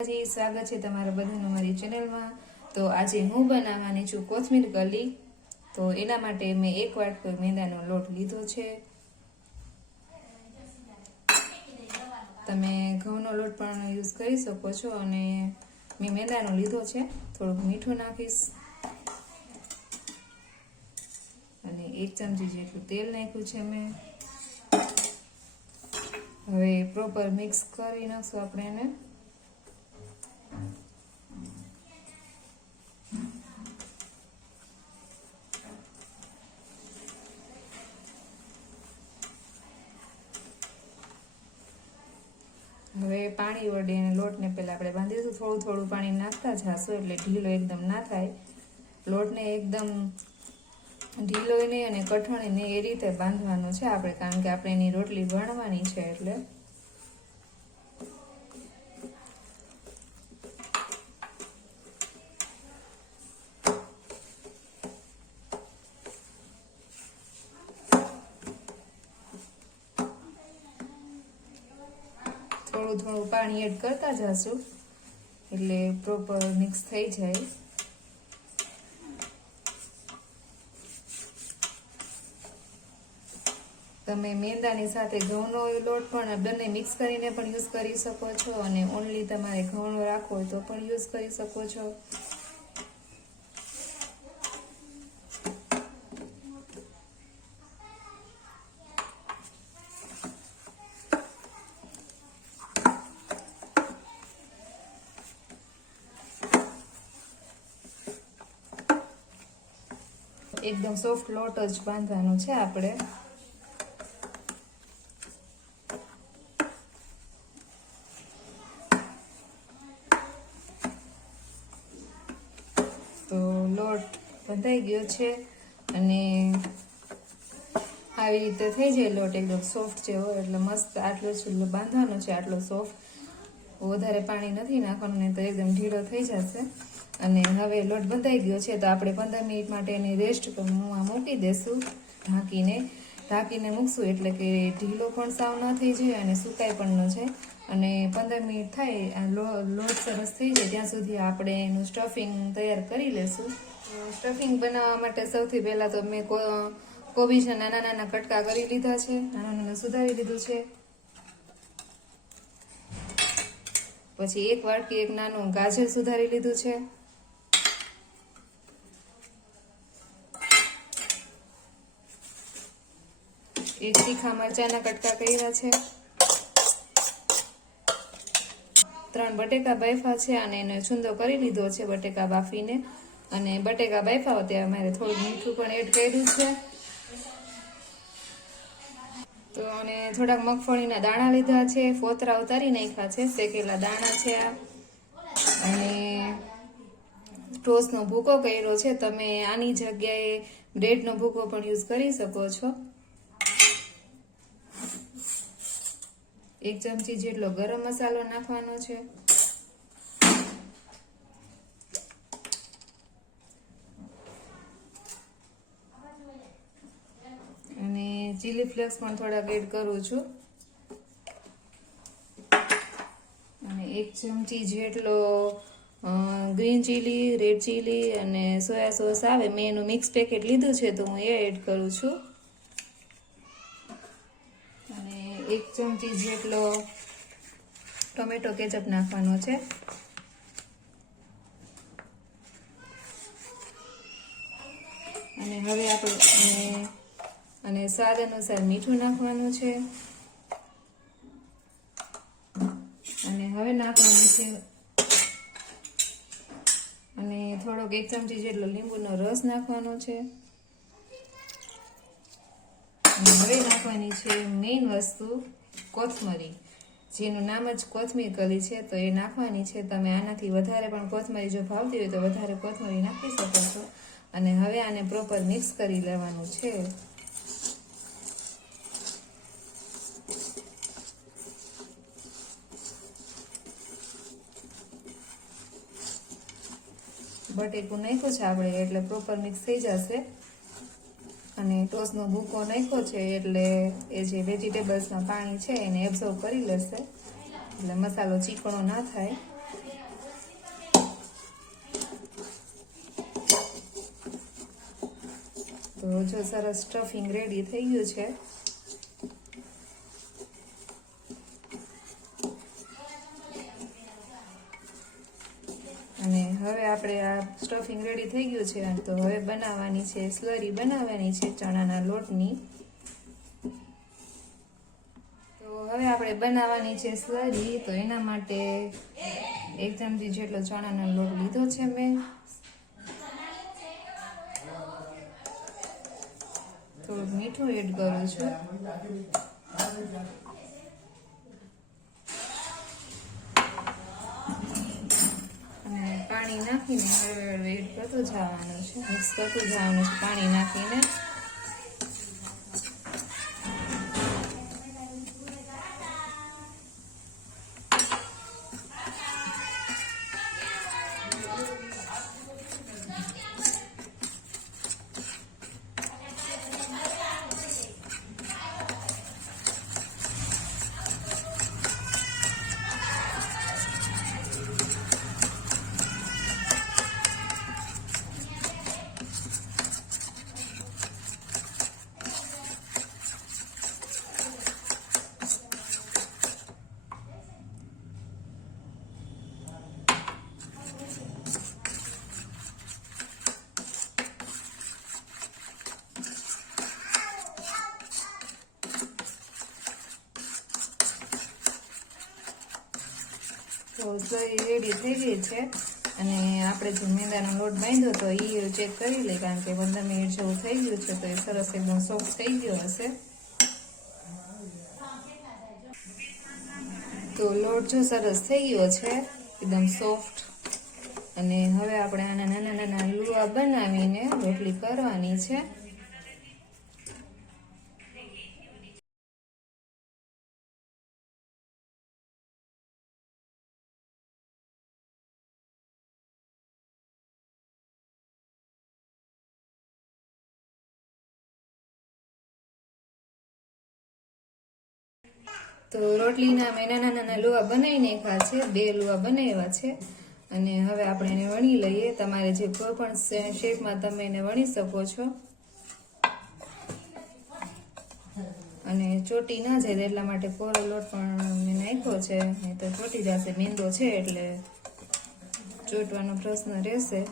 જી સ્વાગત છે તમારા બધાનું મારી ચેનલમાં। તો આજે હું બનાવવાની છું કોથમીર કલી। તો એના માટે મેં 1 વાટકો મેંદાનો લોટ લીધો છે। તમે ઘઉંનો લોટ પણ યુઝ કરી શકો છો અને મેં મેંદાનો લીધો છે। થોડુંક મીઠું નાખીશ અને 1 ચમચી જેટલું તેલ નાખ્યું છે મેં। હવે પ્રોપર મિક્સ કરી નાખશું આપણે એને। હવે પાણી વડે લોટને પહેલા આપણે બાંધીશું। થોડું થોડું પાણી નાખતા જશું એટલે ઢીલો એકદમ ના થાય। લોટને એકદમ ઢીલો નહીં અને કઠણ નહીં એ રીતે બાંધવાનો છે આપણે, કારણ કે આપણે એની રોટલી વણવાની છે એટલે। થોડું થોડું પાણી એડ કરતા જશું એટલે પ્રોપર મિક્સ થઈ જાય। તમે મેંદાની સાથે ઘઉંનો લોટ પણ બંને મિક્સ કરીને પણ યુઝ કરી શકો છો અને ઓનલી તમારે ઘઉંનો રાખવો હોય તો પણ યુઝ કરી શકો છો। એકદમ સોફ્ટ લોટ જ બાંધવાનો છે આપણે। તો લોટ બંધાઈ ગયો છે અને આવી રીતે થઈ જાય લોટ એકદમ સોફ્ટ જેવો, એટલે મસ્ત આટલો જ બાંધવાનો છે, આટલો સોફ્ટ। વધારે પાણી નથી નાખવાનું નહીં તો એકદમ ઢીલો થઈ જશે। અને હવે લોટ બંધાઈ ગયો છે તો આપણે 15 મિનિટ માટે એની રેસ્ટ મૂકી દેશું ઢાંકીને મૂકશું, એટલે કે ઢીલો પણ સાવ ન થઈ જાય અને સુકાઈ પણ ન જાય। અને 15 મિનિટ થાય લોટ સરસ થઈ જાય ત્યાં સુધી આપણે એનું સ્ટફિંગ તૈયાર કરી લેશું। સ્ટફિંગ બનાવવા માટે સૌથી પહેલાં તો મેં કોબીજના નાના નાના કટકા કરી લીધા છે, નાના નાના સુધારી લીધું છે। પછી 1 વાટકી એક નાનું ગાજર સુધારી લીધું છે। એક તીખા મરચાના કટકા કર્યા છે। 3 બટેકા બાફા છે અને એને છૂંદો કરી લીધો છે બટેકા બાફીને। અને બટેકા બાફા ત્યારે મારે થોડું મીઠું પણ એડ કર્યું છે। તો અને થોડાક મગફળીના દાણા લીધા છે, ફોતરા ઉતારી નાખ્યા છે, શેકેલા દાણા છે આ। અને ટોસનો ભૂકો કર્યો છે, તમે આની જગ્યાએ બ્રેડનો ભૂકો પણ યુઝ કરી શકો છો। 1 ચમચી જેટલો ગરમ મસાલો નાખવાનો છે। અને ચીલી ફ્લેક્સ પણ થોડાક એડ કરું છું અને 1 ચમચી જેટલો ગ્રીન ચીલી, રેડ ચીલી અને સોયા સોસ આવે, મેં એનું મિક્સ પેકેટ લીધું છે તો હું એ એડ કરું છું। અને 1 ચમચી જેટલો ટોમેટો કેચઅપ નાખવાનો છે। અને હવે આપણે સ્વાદ અનુસાર મીઠું નાખવાનું છે। અને હવે નાખવાનું છે અને થોડોક 1 ચમચી જેટલો લીંબુનો રસ નાખવાનો છે। અને હવે નાખવાની છે મેઇન વસ્તુ કોથમરી, જેનું નામ જ કોથમીર કલી છે તો એ નાખવાની છે। તમે આનાથી વધારે પણ કોથમરી જો ભાવતી હોય તો વધારે કોથમરી નાખી શકો છો। અને હવે આને પ્રોપર મિક્સ કરી લેવાનું છે। બટેકું નાખ્યું છે આપણે એટલે પ્રોપર મિક્સ થઈ જશે। અને ટોસનો ભૂકો નાખ્યો છે એટલે એ જે વેજીટેબલ્સના પાણી છે એને એબ્ઝોર્બ કરી લેશે, એટલે મસાલો ચીકણો ના થાય। જો સરસ સ્ટફિંગ રેડી થઈ ગયું છે. અને હવે આપણે આ સ્ટફિંગ રેડી થઈ ગયું છે. તો હવે બનાવવાની છે સ્લરી, બનાવવાની છે ચણાના લોટની. તો હવે આપણે બનાવવાની છે સ્લરી. તો એના માટે 1 ચમચી જેટલો ચણાનો લોટ લીધો છે મેં. થોડુંક મીઠું એડ કરું છું. અને પાણી નાખીને હળવે એડ કરતું જવાનું છે, મિક્સ કરતું જવાનું છે પાણી નાખીને. તો સ્લરી રેડી થઈ ગઈ છે. અને આપણે જે મેંદાનો લોટ બાંધ્યો તો એ ચેક કરી લઈએ, કારણ કે 15 મિનિટ જેવું થઈ ગયું છે. તો એ સરસ એકદમ સોફ્ટ થઈ ગયો હશે. તો લોટ જો સરસ થઈ ગયો છે, એકદમ સોફ્ટ. અને હવે આપણે આના નાના નાના લુવા બનાવીને રોટલી કરવાની છે. તો રોટલીના મેં નાના નાના લુવા બનાવી નાખ્યા છે, 2 લુવા બનાવ્યા છે. અને હવે આપણે એને વણી લઈએ. તમારે જે કોઈ પણ શેપમાં તમે એને વણી શકો છો. અને ચોટી ના જાય એટલા માટે કોરો લોટ પણ મેં નાખ્યો છે, નહીં તો ચોટી જશે. મેંદો છે એટલે ચોટવાનો પ્રશ્ન રહેશે.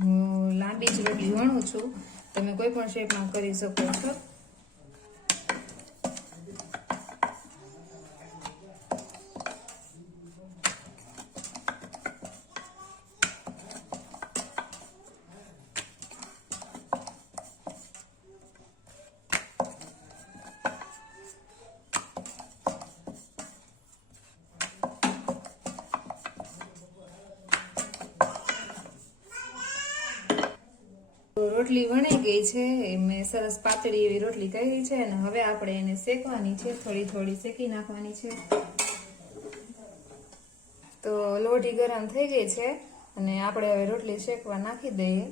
હું લાંબી જ રોટલી વણું છું, તમે કોઈ પણ શેપમાં કરી શકો છો. રોટલી વણાઈ ગઈ છે. મેં સરસ પાતળી એવી રોટલી કરી છે. અને હવે આપણે એને શેકવાની છે, થોડી થોડી શેકી નાખવાની છે. તો લોઢી ગરમ થઈ ગઈ છે અને આપણે હવે રોટલી શેકવા નાખી દઈએ.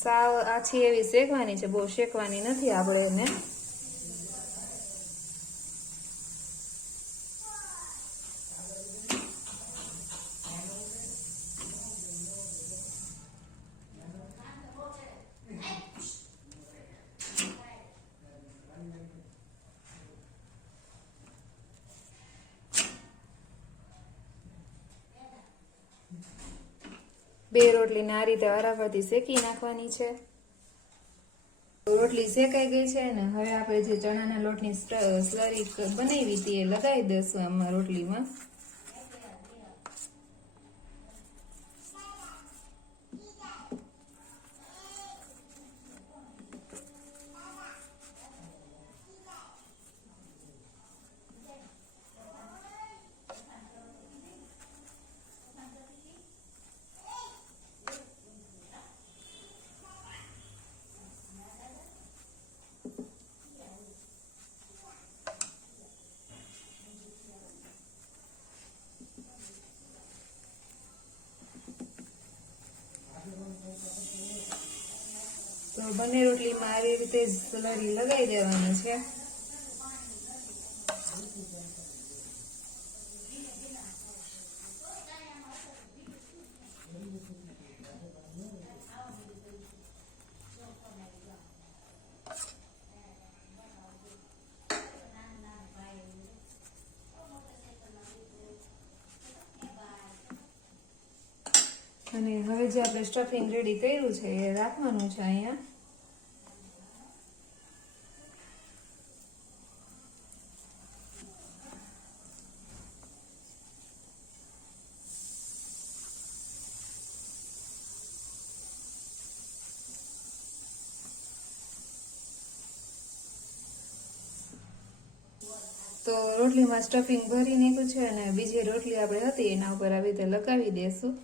સાવ આછી એવી શેકવાની છે, બહુ શેકવાની નથી આપણે એને. બે રોટલીને આ રીતે વારાફરતી શેકી નાખવાની છે. રોટલી શેકાઈ ગઈ છે ને હવે આપણે જે ચણાના લોટની સ્લરી બનાવી હતી એ લગાવી દઈશું આમાં રોટલીમાં. બંને રોટલીમાં આવી રીતે જ સલાડી લગાવી દેવાની છે. અને હવે જે આપણે સ્ટફિંગ રેડી કર્યું છે એ રાખવાનું છે અહીંયા. તો રોટલીમાં સ્ટફિંગ ભરી નાખ્યું છે અને બીજી રોટલી આપણે હતી એના ઉપર આવી રીતે લગાવી દેશું.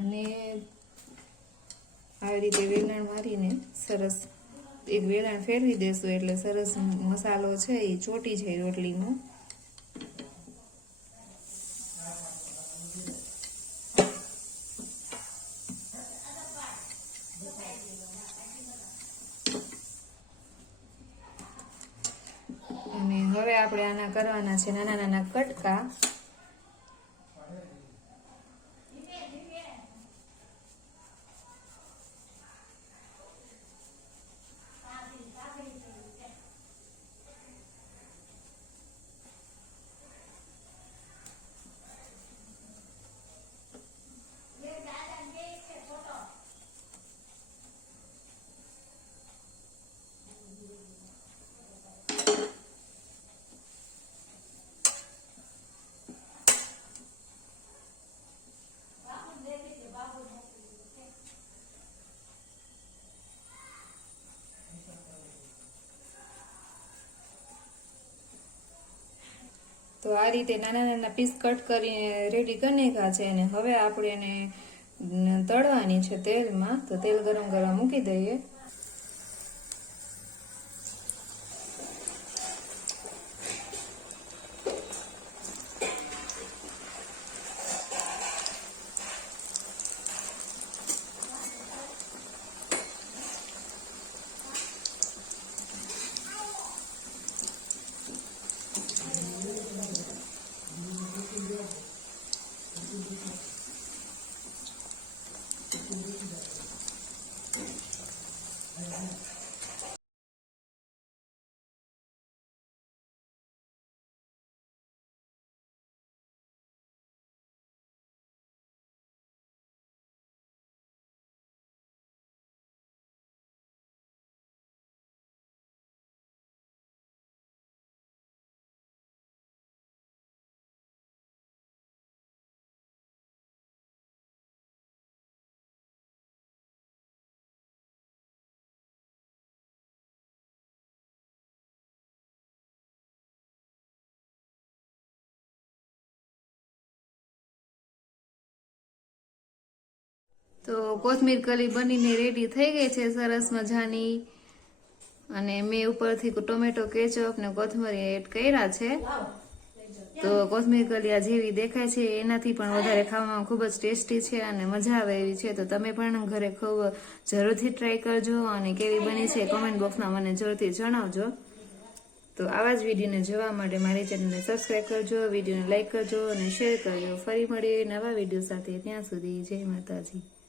અને આવી રીતે વેલણ મારીને સરસ એક વેલણ ફેરવી દેશું એટલે સરસ મસાલો છે એ ચોટી જાય રોટલીમાં. અને હવે આપણે આના કરવાના છે નાના નાના કટકા. તો આ રીતે નાના નાના પીસ કટ કરીને રેડી કરી નાખ્યા છે અને હવે આપણે એને તળવાની છે તેલમાં. તો તેલ ગરમ કરવા મૂકી દઈએ. તો કોથમીર કલી બનીને રેડી થઈ ગઈ છે સરસ મજાની. અને મેં ઉપરથી ટોમેટો કેચઅપ ને કોથમીર એડ કર્યા છે. તો કોથમીર કલિયા જેવી દેખાય છે એનાથી પણ વધારે ખાવામાં ખૂબ જ ટેસ્ટી છે અને મજા આવે એવી છે. તો તમે પણ ઘરે ખૂબ જરૂરથી ટ્રાય કરજો અને કેવી બની છે કોમેન્ટ બોક્સમાં મને જરૂરથી જણાવજો. તો આવા જ વિડીયોને જોવા માટે મારી ચેનલને સબસ્ક્રાઈબ કરજો, વિડીયોને લાઈક કરજો અને શેર કરજો. ફરી મળીએ નવા વિડીયો સાથે. ત્યાં સુધી જય માતાજી.